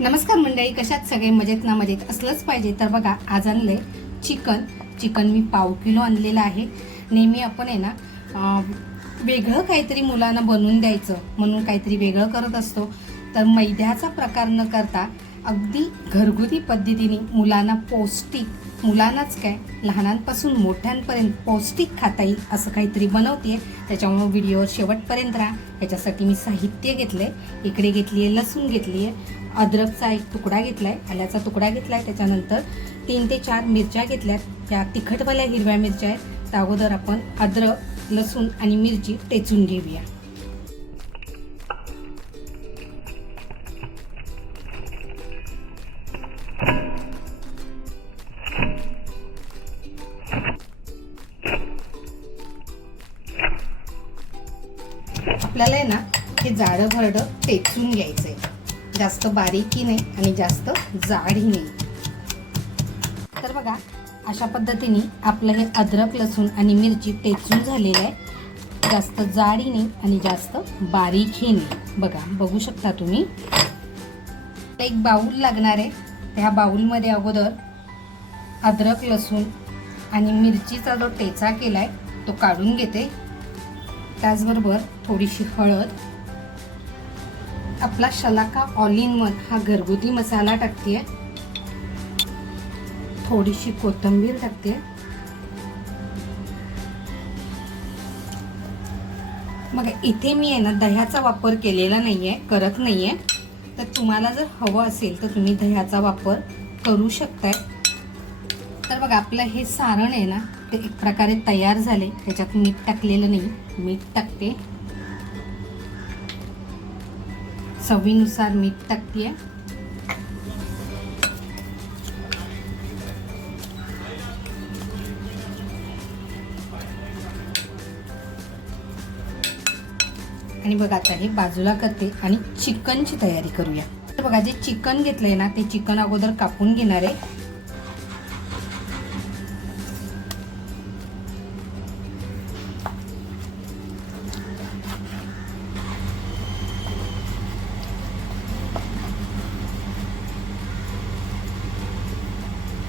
नमस्कार मंडळी कशात सगळे मजेत ना मजेत? असलंच पाहिजे. तर बघा आज आणलंय चिकन. चिकन मी पाव किलो आणलेलं आहे. नेहमी आपण आहे ना वेगळं काहीतरी मुलांना बनवून द्यायचं म्हणून काहीतरी वेगळं करत असतो. तर मैद्याचा प्रकार न करता अगदी घरगुती पद्धतीने मुलांना पौष्टिक मुलांनाच काय लहानांपासून मोठ्यांपर्यंत पौष्टिक खाता येईल असं काहीतरी बनवते त्याच्यामुळं व्हिडिओ शेवटपर्यंत राहा. याच्यासाठी मी साहित्य घेतलं आहे इकडे घेतली आहे लसूण घेतली आहे अद्रकचा एक तुकडा घेतलाय आल्याचा तुकडा घेतलाय त्याच्यानंतर तीन ते चार मिरच्या घेतल्यात. त्या तिखटवाल्या हिरव्या मिरच्या आहेत. त्या अगोदर आपण अद्रक लसूण आणि मिरची टेचून घेऊया. जास्त बारीकही नाही आणि जास्त जाडही नाही. तर बघा अशा पद्धतीने आपलं हे अद्रक लसूण आणि मिरची टेचून झालेलं आहे. जास्त जाडही नाही आणि जास्त बारीकही नाही. बघा बघू शकता तुम्ही. एक बाऊल लागणार आहे. त्या बाऊलमध्ये अगोदर अद्रक लसूण आणि मिरचीचा जो टेचा केला आहे तो काढून घेते. त्याचबरोबर थोडीशी हळद आपला शलाका ऑल इन वन हा घरगुती मसाला टाकते थोडीशी कोथिंबीर टाकते. मग इथे मी आहे ना दह्याचा वापर केलेला नाही आहे करत नाही आहे तर तुम्हाला जर हवं असेल तर तुम्ही दह्याचा वापर करू शकताय. तर बघा आपलं हे सारण आहे ना ते एक प्रकारे तयार झाले. त्याच्यात मीठ टाकलेलं नाही. मीठ टाकते. चवीनुसार मीठ टाकते आणि बघा आता हे बाजूला करते आणि चिकनची तयारी करूया. तर बघा जे चिकन घेतलंय ना ते चिकन अगोदर कापून घेणार आहे.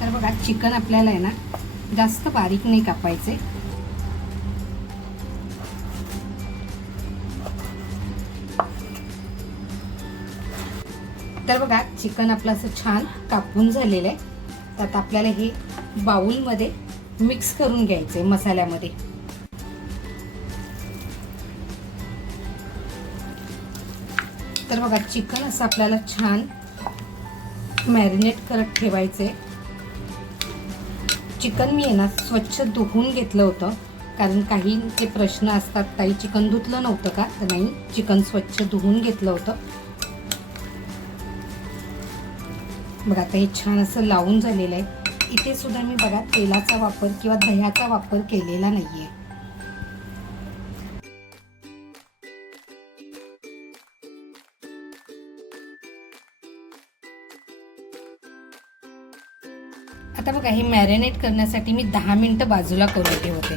तर बघा चिकन आपल्याला आहे ना जास्त बारीक नाही कापायचे. तर बघा चिकन आपलं असं छान कापून झालेलं आहे. तर आता आपल्याला हे बाउलमध्ये मिक्स करून घ्यायचं आहे मसाल्यामध्ये. तर बघा चिकन असं आपल्याला छान मॅरिनेट करत ठेवायचं आहे चिकन मी आहे ना स्वच्छ धुवून घेतलं होतं. कारण काही जे प्रश्न असतात काही चिकन धुतलं नव्हतं का? तर नाही चिकन स्वच्छ धुवून घेतलं होतं. बघा आता हे छान असं लावून झालेलं आहे. इथे सुद्धा मी बघा तेलाचा वापर किंवा दह्याचा वापर केलेला नाही आहे आता बघा हे मॅरिनेट करण्यासाठी मी दहा मिनटं बाजूला करून ठेवते.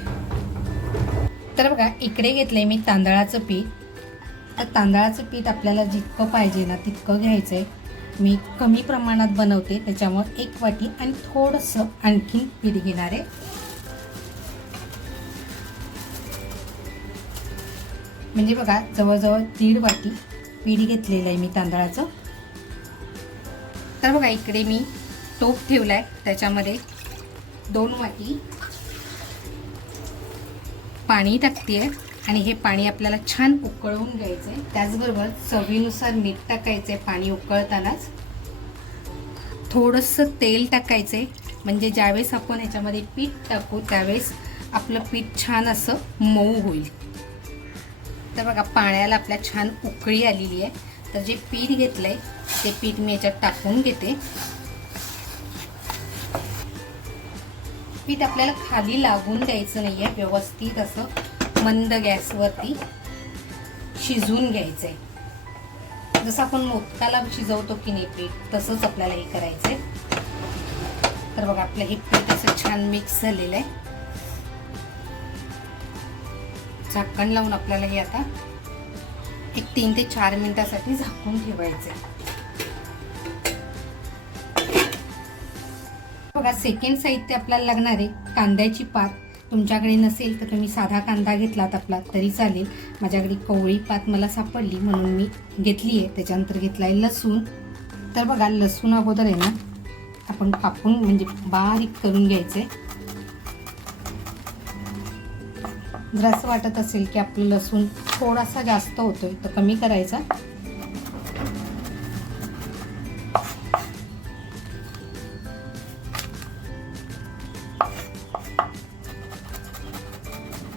तर बघा इकडे घेतलंय मी तांदळाचं पीठ. तर तांदळाचं पीठ आपल्याला जितकं पाहिजे ना तितकं घ्यायचं आहे मी कमी प्रमाणात बनवते त्याच्यामुळे एक वाटी आणि थोडंसं आणखीन पीठ घेणार आहे. म्हणजे बघा जवळजवळ दीड वाटी पीठ घेतलेलं आहे मी तांदळाचं. तर बघा इकडे मी टोप आहे त्याच्यामध्ये दोन वाटी पाणी टाकते आहे आणि हे पाणी आपल्याला छान उकळवून घ्यायचं आहे त्याचबरोबर चवीनुसार मीठ आहे पाणी उकळतानाच. थोडंसं तेल टाकायचंय म्हणजे ज्यावेळेस आपण ह्याच्यामध्ये पीठ टाकू त्यावेळेस आपलं पीठ छान असं मऊ होईल. तर बघा पाण्याला आपल्या छान उकळी आलेली आहे. तर जे पीठ घेतलं आहे ते पीठ मी याच्यात टाकून घेते. पीठ आपल्याला खाली लागून द्यायचं आहे व्यवस्थित असं मंद गॅसवरती शिजवून आहे जसं आपण मोदकाला शिजवतो की नाही पीठ तसंच आपल्याला हे करायचं आहे तर बघा आपलं हे पीठ असं छान मिक्स झालेलं आहे. झाकण लावून आपल्याला हे आता एक तीन ते चार मिनिटासाठी झाकून ठेवायचं आहे बघा सेकंड साहित्य आपल्याला लागणार आहे. कांद्याची पात. तुमच्याकडे नसेल तर तुम्ही साधा कांदा घेतलात आपला तरी चालेल. माझ्याकडे कवळी पात मला सापडली म्हणून मी घेतली आहे. त्याच्यानंतर घेतला आहे लसूण. तर बघा लसूण अगोदर आहे ना आपण कापून म्हणजे बारीक करून घ्यायचे जर असं वाटत असेल की आपलं लसूण थोडासा जास्त होतोय तर कमी करायचा.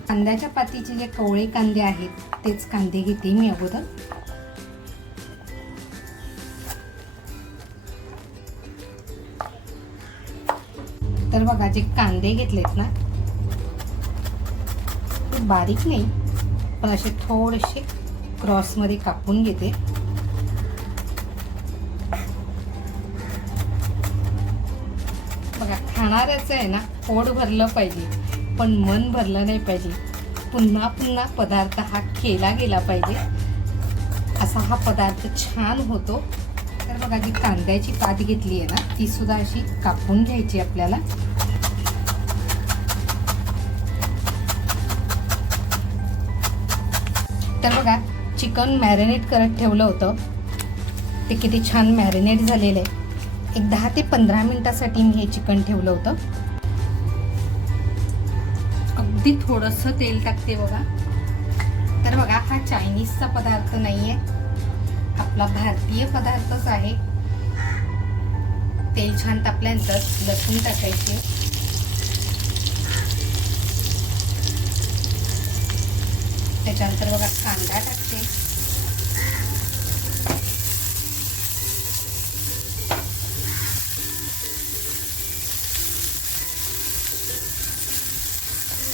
कांद्याच्या पातीचे जे कवळे कांदे आहेत तेच कांदे घेते मी अगोदर. तर बघा जे कांदे घेतलेत ना ते बारीक नाही पण असे थोडेसे क्रॉसमध्ये कापून घेते. बघा खाणाऱ्याचं आहे ना पोट भरलं पाहिजे. पण मन भरलं नाही पाहिजे. पुन्हा पुन्हा पदार्थ हा केला गेला पाहिजे. असा हा पदार्थ छान होतो. तर बघा जी कांद्याची पात घेतली आहे ना ती सुद्धा अशी कापून घ्यायची आपल्याला. तर बघा चिकन मॅरिनेट करत ठेवलं होतं. ते किती छान मॅरिनेट झालेलं आहे. एक दहा ते पंधरा मिनटासाठी मी हे चिकन ठेवलं होतं. अगदी थोडंसं तेल टाकते बघा. तर बघा हा चायनीजचा पदार्थ नाही आहे आपला भारतीय पदार्थच आहे. तेल छान तापल्यानंतर लसूण टाकायचे. त्याच्यानंतर बघा कांदा टाकते.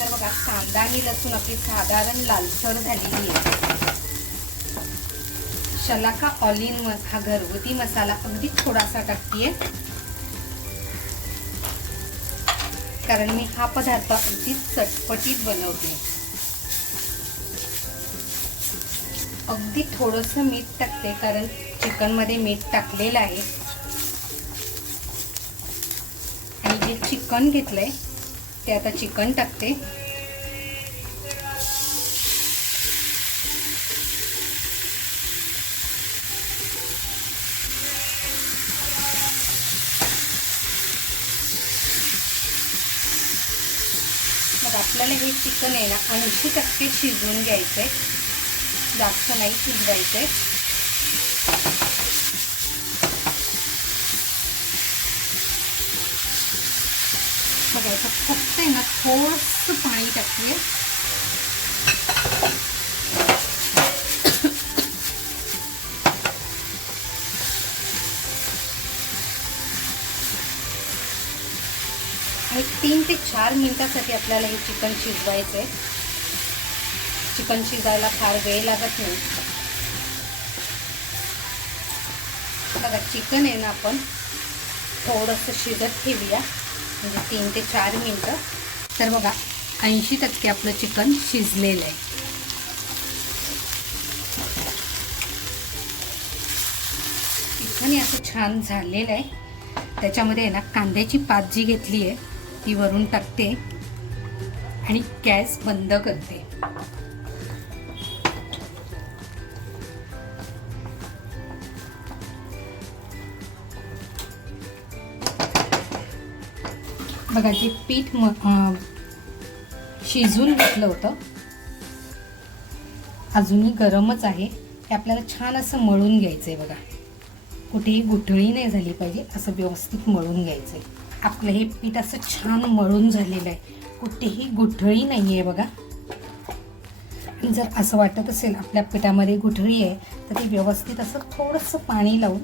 तर बघा कांदा आणि लसूण आपली साधारण लालसर झालेली आहे. शलाका ऑलिन हा घरगुती मसाला अगदी थोडासा टाकतीये. कारण मी हा पदार्थ अगदी चटपटीत बनवते. अगदी थोडस मीठ टाकते कारण चिकनमध्ये मीठ टाकलेलं आहे. आणि जे चिकन घेतलंय ते आता चिकन टाकते. मग आपल्याला हे चिकन आहे ना ऐंशी टक्के शिजवून घ्यायचंय. जास्त नाही शिजवायचंय. टाकायचं फक्त आहे ना थोडंसं पाणी टाकूया. आणि तीन ते चार मिनिटासाठी आपल्याला हे चिकन शिजवायचं आहे चिकन शिजायला फार वेळ लागत नाही. बघा चिकन आहे ना आपण थोडंसं शिजत ठेवूया. म्हणजे तीन ते चार मिनटं. तर बघा ऐंशी टक्के आपलं चिकन शिजलेलं आहे. चिकन हे असं छान झालेलं आहे. त्याच्यामध्ये आहे ना कांद्याची पात जी घेतली आहे. ती वरून टाकते. आणि गॅस बंद करते. बघा जे पीठ म शिजून घेतलं होतं. अजूनही गरमच आहे. ते आपल्याला छान असं मळून घ्यायचं आहे बघा. कुठेही गुठळी नाही झाली पाहिजे असं व्यवस्थित मळून घ्यायचं आहे आपलं हे पीठ असं छान मळून झालेलं आहे. कुठेही गुठळी नाही आहे बघा जर असं वाटत असेल आपल्या पिठामध्ये गुठळी आहे तर ते व्यवस्थित असं थोडंसं पाणी लावून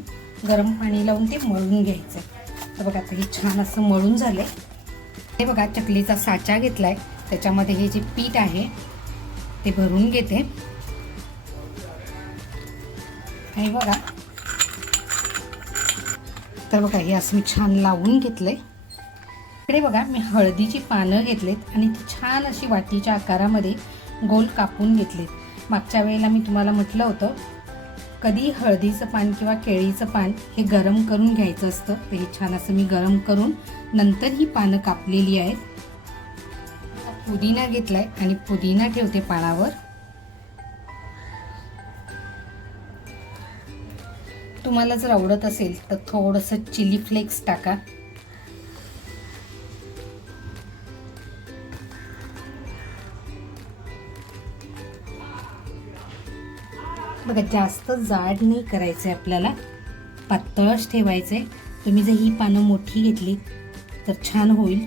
गरम पाणी लावून ते मळून घ्यायचं आहे तर बघा आता हे छान असं मळून झालं आहे हे बघा चकलीचा साचा घेतला आहे त्याच्यामध्ये हे जे पीठ आहे ते भरून घेते. हे बघा तर बघा हे असं मी छान लावून घेतलंय. इकडे बघा मी हळदीची पानं घेतलेत आणि ती छान अशी वाटीच्या आकारामध्ये गोल कापून घेतलेत. मागच्या वेळेला मी तुम्हाला म्हटलं होतं कधी हळदीचं पान किंवा केळीचं पान हे गरम करून घ्यायचं असतं. तर हे छान असं मी गरम करून नंतर ही पानं कापलेली आहेत. पुदिना घेतलाय आणि पुदिना ठेवते पानावर. तुम्हाला जर आवडत असेल तर थोडंसं चिली फ्लेक्स टाका. बघा जास्त जाड नाही करायचं आहे आपल्याला. पातळच ठेवायचं आहे तुम्ही जर ही पानं मोठी घेतली तर छान होईल.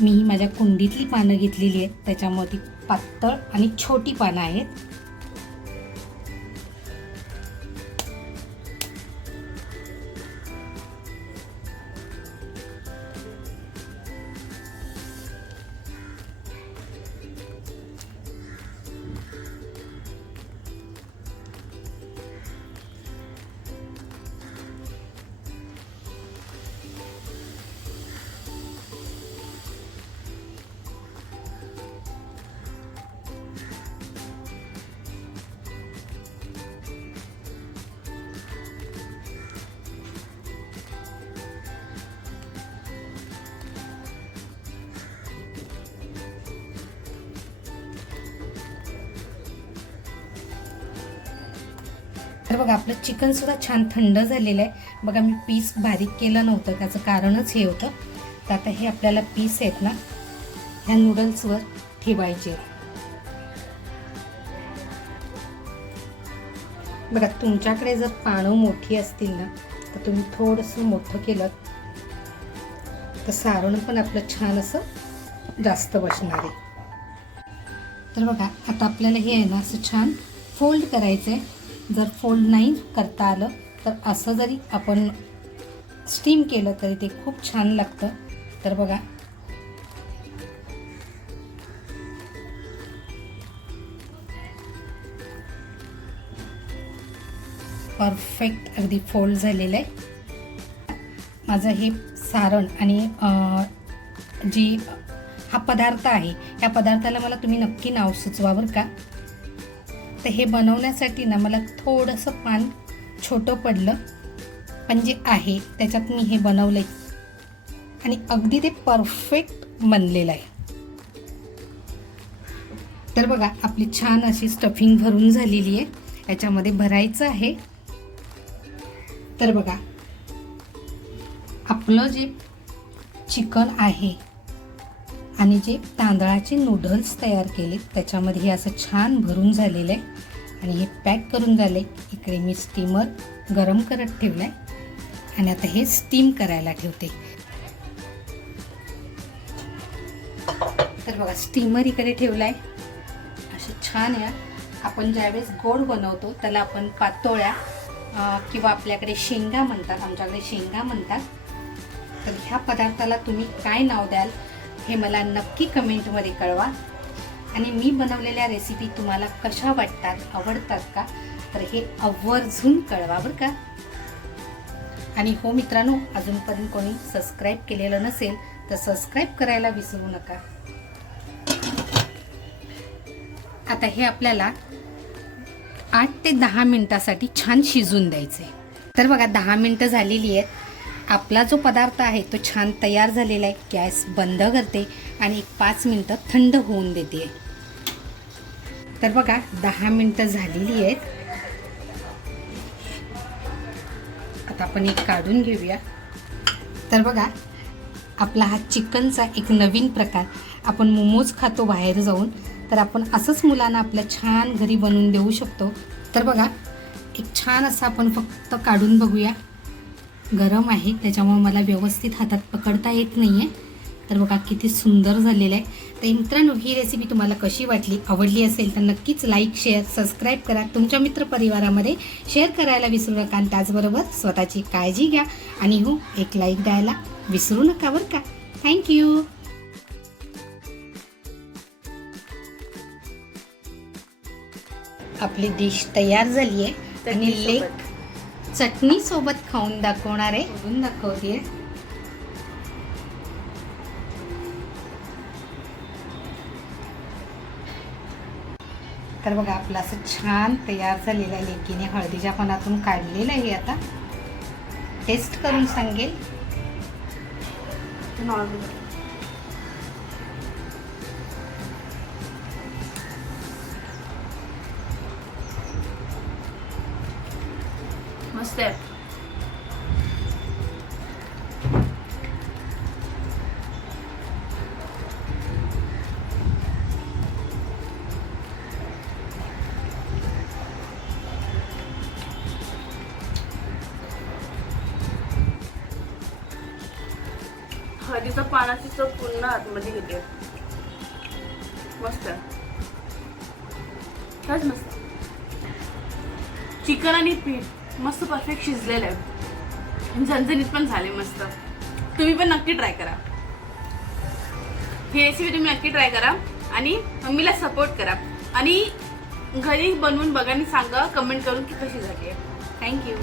मी ही माझ्या कुंडीतली पानं घेतलेली आहेत. त्याच्यामुळे ती पातळ आणि छोटी पानं आहेत. तर बघा आपलं चिकन सुद्धा छान थंड झालेलं आहे. बघा मी पीस बारीक केलं नव्हतं त्याचं कारणच हे होतं. तर आता हे आपल्याला पीस आहेत ना ह्या नूडल्सवर ठेवायचे बघा तुमच्याकडे जर पानं मोठी असतील ना तर तुम्ही थोडंसं मोठं केलं तर सारण पण आपलं छान असं जास्त बसणार आहे. तर बघा आता आपल्याला हे आहे ना असं छान फोल्ड करायचं आहे जर फोल्ड नाही करता आलं तर असं जरी आपण स्टीम केलं तरी ते खूप छान लागतं. तर बघा. परफेक्ट अगदी फोल्ड झालेलं आहे. माझं हे सारण आणि जी हा पदार्थ आहे या पदार्थाला मला तुम्ही नक्की नाव सुचवा बरं का? तर हे बनवण्यासाठी ना मला थोडंसं पान छोटं पडलं. पण जे आहे त्याच्यात मी हे बनवलं आहे आणि अगदी ते परफेक्ट बनलेलं आहे. तर बघा आपली छान अशी स्टफिंग भरून झालेली आहे. याच्यामध्ये भरायचं आहे. तर बघा आपलं जे चिकन आहे आणि जे तांदळाचे नूडल्स तयार केले त्याच्यामध्ये हे असं छान भरून झालेलं आहे. आणि हे पॅक करून झाले इकडे मी स्टीमर गरम करत ठेवलं आहे आणि आता हे स्टीम करायला ठेवते. तर बघा स्टीमर इकडे ठेवला आहे असे छान या आपण ज्यावेळेस गोड बनवतो त्याला आपण पातोळ्या किंवा आपल्याकडे शेंगा म्हणतात आमच्याकडे शेंगा म्हणतात. तर ह्या पदार्थाला तुम्ही काय नाव द्याल? हे मला नक्की कमेंटमध्ये कळवा. आणि मी बनवलेल्या रेसिपी तुम्हाला कशा वाटतात आवडतात का तर हे आवर्जून कळवा बरं का. आणि हो मित्रांनो अजूनपर्यंत कोणी सबस्क्राईब केलेलं नसेल तर सबस्क्राईब करायला विसरू नका. आता हे आपल्याला आठ ते दहा मिनिटासाठी छान शिजून द्यायचे तर बघा दहा मिनटं झालेली आहेत. आपला जो पदार्थ आहे तो छान तयार झालेला आहे. गॅस बंद करते आणि एक पाच मिनटं थंड होऊन देते. तर बघा दहा मिनटं झालेली आहेत. आता आपण एक काढून घेऊया. तर बघा आपला हा चिकनचा एक नवीन प्रकार. आपण मोमोज खातो बाहेर जाऊन. तर आपण असंच मुलांना आपल्या छान घरी बनवून देऊ शकतो. तर बघा एक छान असं आपण फक्त काढून बघूया. गरम आहे त्याच्यामुळे मला व्यवस्थित हातात पकडता येत नाही आहे तर बघा किती सुंदर झालेलं आहे. तर मित्रांनो ही रेसिपी तुम्हाला कशी वाटली आवडली असेल तर नक्कीच लाईक शेअर सबस्क्राईब करा. तुमच्या मित्रपरिवारामध्ये शेअर करायला विसरू नका आणि त्याचबरोबर स्वतःची काळजी घ्या. आणि हो एक लाईक द्यायला विसरू नका बरं का. थँक्यू आपली डिश तयार झाली आहे. आणि लेक चटणी सोबत खाऊन दाखवणार आहे. खाऊन दाखवते. तर बघा आपलं असं छान तयार झालेलं आहे लेकीने. हळदीच्या पानातून काढलेलं आहे आता. टेस्ट करून सांगेल. मस्त आहे हळदीचं पानाची चव पुन्हा आतमध्ये घेते. मस्त. आहे. खरंच मस्त. चिकन आणि पीठ. मस्त परफेक्ट शिजलेलं आहे. झणझणीत पण झाले मस्त. तुम्ही पण नक्की ट्राय करा. ही रेसिपी तुम्ही नक्की ट्राय करा आणि मम्मीला सपोर्ट करा. आणि घरी बनवून बघा आणि सांगा कमेंट करून की कशी झाली आहे. थँक्यू